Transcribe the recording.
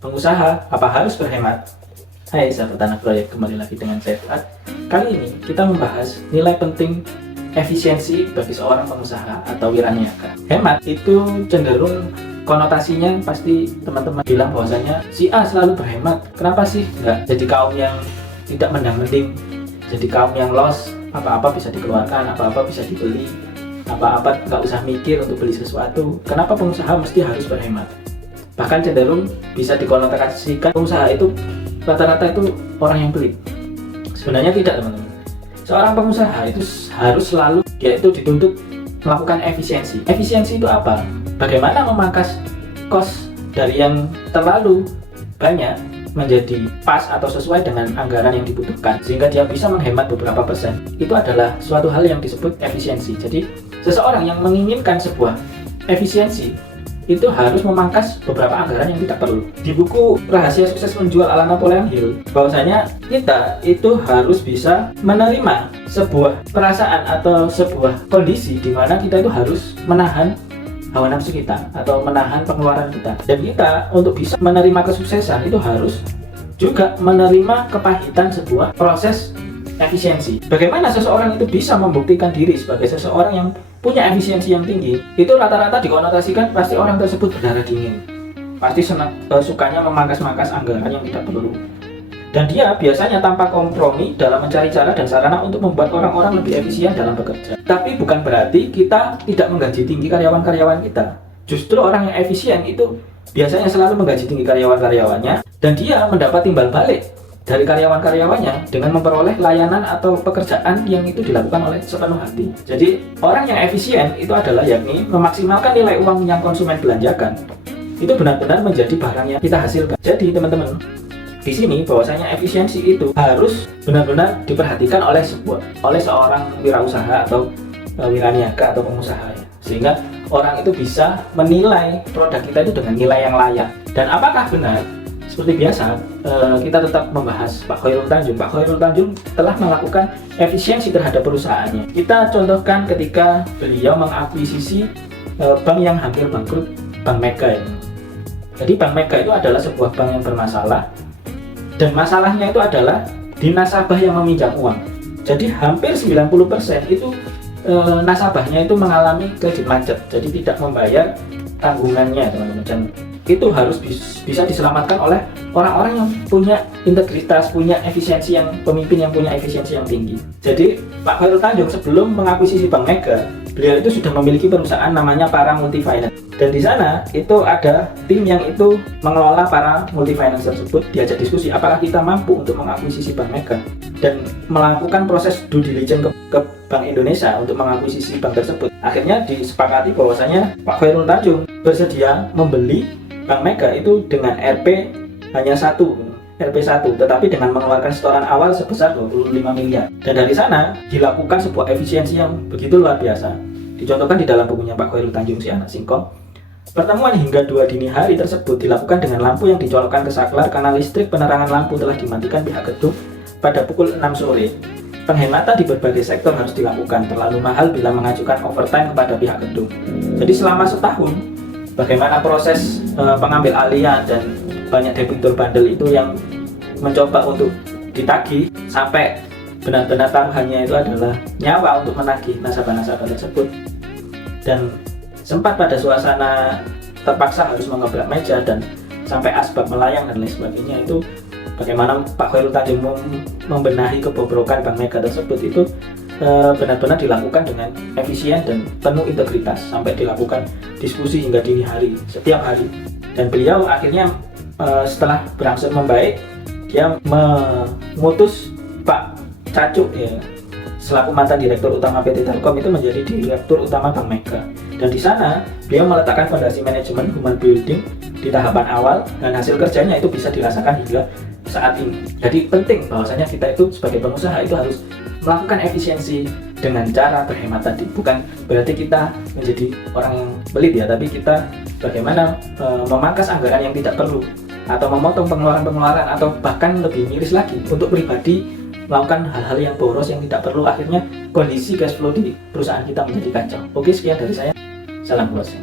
Pengusaha, apa harus berhemat? Hai sahabat anak proyek, kembali lagi dengan saya Fuad. Kali ini kita membahas nilai penting efisiensi bagi seorang pengusaha atau wiraniaga. Hemat itu cenderung konotasinya pasti teman-teman bilang bahwasanya si A selalu berhemat. Kenapa sih nggak jadi kaum yang tidak mendang-mending, jadi kaum yang loss, apa-apa bisa dikeluarkan, apa-apa bisa dibeli, apa-apa nggak usah mikir untuk beli sesuatu. Kenapa pengusaha mesti harus berhemat? Bahkan cenderung bisa dikonotasikan pengusaha itu rata-rata itu orang yang pelit. Sebenarnya tidak, teman-teman. Seorang pengusaha itu harus selalu, yaitu dituntut melakukan efisiensi. Efisiensi itu apa? Bagaimana memangkas kos dari yang terlalu banyak menjadi pas atau sesuai dengan anggaran yang dibutuhkan, sehingga dia bisa menghemat beberapa persen. Itu adalah suatu hal yang disebut efisiensi. Jadi seseorang yang menginginkan sebuah efisiensi itu harus memangkas beberapa anggaran yang tidak perlu. Di buku Rahasia Sukses Menjual ala Napoleon Hill, bahwasanya kita itu harus bisa menerima sebuah perasaan atau sebuah kondisi di mana kita itu harus menahan hawa nafsu kita atau menahan pengeluaran kita. Dan kita untuk bisa menerima kesuksesan itu harus juga menerima kepahitan sebuah proses efisiensi. Bagaimana seseorang itu bisa membuktikan diri sebagai seseorang yang punya efisiensi yang tinggi? Itu rata-rata dikonotasikan pasti orang tersebut berdarah dingin, pasti sukanya memangkas-mangkas anggaran yang tidak perlu, dan dia biasanya tanpa kompromi dalam mencari cara dan sarana untuk membuat orang-orang lebih efisien dalam bekerja. Tapi bukan berarti kita tidak menggaji tinggi karyawan-karyawan kita. Justru orang yang efisien itu biasanya selalu menggaji tinggi karyawan-karyawannya, dan dia mendapat timbal balik dari karyawan-karyawannya dengan memperoleh layanan atau pekerjaan yang itu dilakukan oleh sepenuh hati. Jadi orang yang efisien itu adalah yakni memaksimalkan nilai uang yang konsumen belanjakan itu benar-benar menjadi barang yang kita hasilkan. Jadi teman-teman, di sini bahwasanya efisiensi itu harus benar-benar diperhatikan oleh seorang wirausaha atau wiraniaga atau pengusaha, sehingga orang itu bisa menilai produk kita itu dengan nilai yang layak. Dan apakah benar? Seperti biasa, kita tetap membahas Pak Khairul Tanjung. Pak Khairul Tanjung telah melakukan efisiensi terhadap perusahaannya. Kita contohkan ketika beliau mengakuisisi bank yang hampir bangkrut, Bank Mega. Jadi Bank Mega itu adalah sebuah bank yang bermasalah, dan masalahnya itu adalah di nasabah yang meminjam uang. Jadi hampir 90% itu nasabahnya itu mengalami kredit macet, jadi tidak membayar tanggungannya, teman-teman. Dan itu harus bisa diselamatkan oleh orang-orang yang punya integritas, punya efisiensi yang pemimpin yang punya efisiensi yang tinggi. Jadi Pak Khairul Tanjung sebelum mengakuisisi Bank Mega, beliau itu sudah memiliki perusahaan namanya Para Multifinance. Dan di sana itu ada tim yang itu mengelola para multifinance tersebut. Diajak diskusi apakah kita mampu untuk mengakuisisi Bank Mega dan melakukan proses due diligence ke Bank Indonesia untuk mengakuisisi bank tersebut. Akhirnya disepakati bahwasanya Pak Khairul Tanjung bersedia membeli Bank Mega itu dengan RP hanya RP 1, tetapi dengan mengeluarkan setoran awal sebesar 25 miliar. Dan dari sana dilakukan sebuah efisiensi yang begitu luar biasa. Dicontohkan di dalam bukunya Pak Khairul Tanjung, Si Anak Singkong. Pertemuan hingga 2 dini hari tersebut dilakukan dengan lampu yang dicolokkan ke saklar karena listrik penerangan lampu telah dimatikan pihak gedung pada pukul 6 sore. Penghematan di berbagai sektor harus dilakukan, terlalu mahal bila mengajukan overtime kepada pihak gedung. Jadi selama setahun, bagaimana proses pengambil alihan dan banyak debitur bandel itu yang mencoba untuk ditagih, sampai benar-benar taruhannya itu adalah nyawa untuk menagih nasabah-nasabah tersebut. Dan sempat pada suasana terpaksa harus mengebrak meja dan sampai asbak melayang dan lain sebagainya. Itu bagaimana Pak Khairul Tanjung membenahi kebobrokan Bank Mega tersebut itu benar-benar dilakukan dengan efisien dan penuh integritas, sampai dilakukan diskusi hingga dini hari setiap hari. Dan beliau akhirnya setelah berangsur membaik, dia mengutus Pak Cacuk selaku mantan direktur utama PT Telkom itu menjadi direktur utama Bank Mega. Dan di sana beliau meletakkan fondasi manajemen human building di tahapan awal, dan hasil kerjanya itu bisa dirasakan hingga saat ini. Jadi penting bahwasanya kita itu sebagai pengusaha itu harus melakukan efisiensi dengan cara berhemat tadi. Bukan berarti kita menjadi orang yang pelit ya, tapi kita bagaimana memangkas anggaran yang tidak perlu, atau memotong pengeluaran-pengeluaran, atau bahkan lebih miris lagi untuk pribadi melakukan hal-hal yang boros yang tidak perlu. Akhirnya kondisi cash flow di perusahaan kita menjadi kacau. Oke, sekian dari saya. Salam closing.